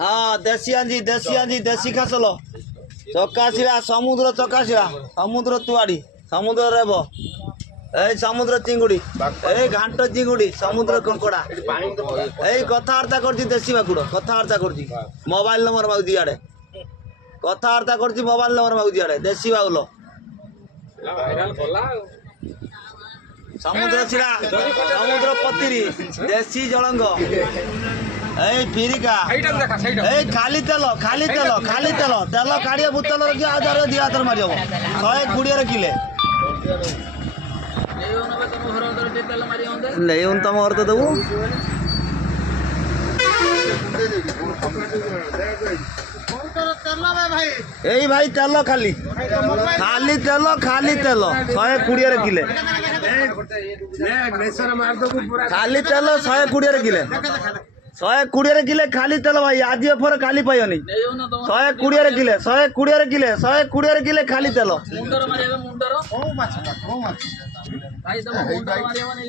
हाँ देसी आंजी देसी खासल चकाशिरा समुद्र चकाशिरा समुद्र तुआड़ी समुद्र रेब এই সমুদ্র চিঙ্গুড়ি এই ঘান্ট চিঙ্গুড়ি সমুদ্র কঙ্কড়া এই কথাবার্তা করছি দেশি ভাকুড় কথাবার্তা করছি মোবাইল নম্বর মাগুছি আড়ে কথাবার্তা করছি মোবাইল নম্বর মাগুছি আড়ে দেশি বাউল সমুদ্র ছিড়া সমুদ্র পতিরি দেশি জলঙ্গ এই ফিরিকা এই খালি তেল তেল কাড়িয়ে বুতল রকি আজারে দিয়া হাতর মারিব 120 কিলে नहीं उन तम और तो देबू এই ভাই তেল খালি তেল 120 রে কিলে খালি তেল 120 রে কিলে 120 রে কিলে খালি তেল ভাই আজি অফর খালি পাইনি 120 রে কিলে 120 রে কিলে খালি তেল মুন্ডর মারিবে মুন্ডর ও মাছ ভাই তම মুন্ডর মারিবা নেই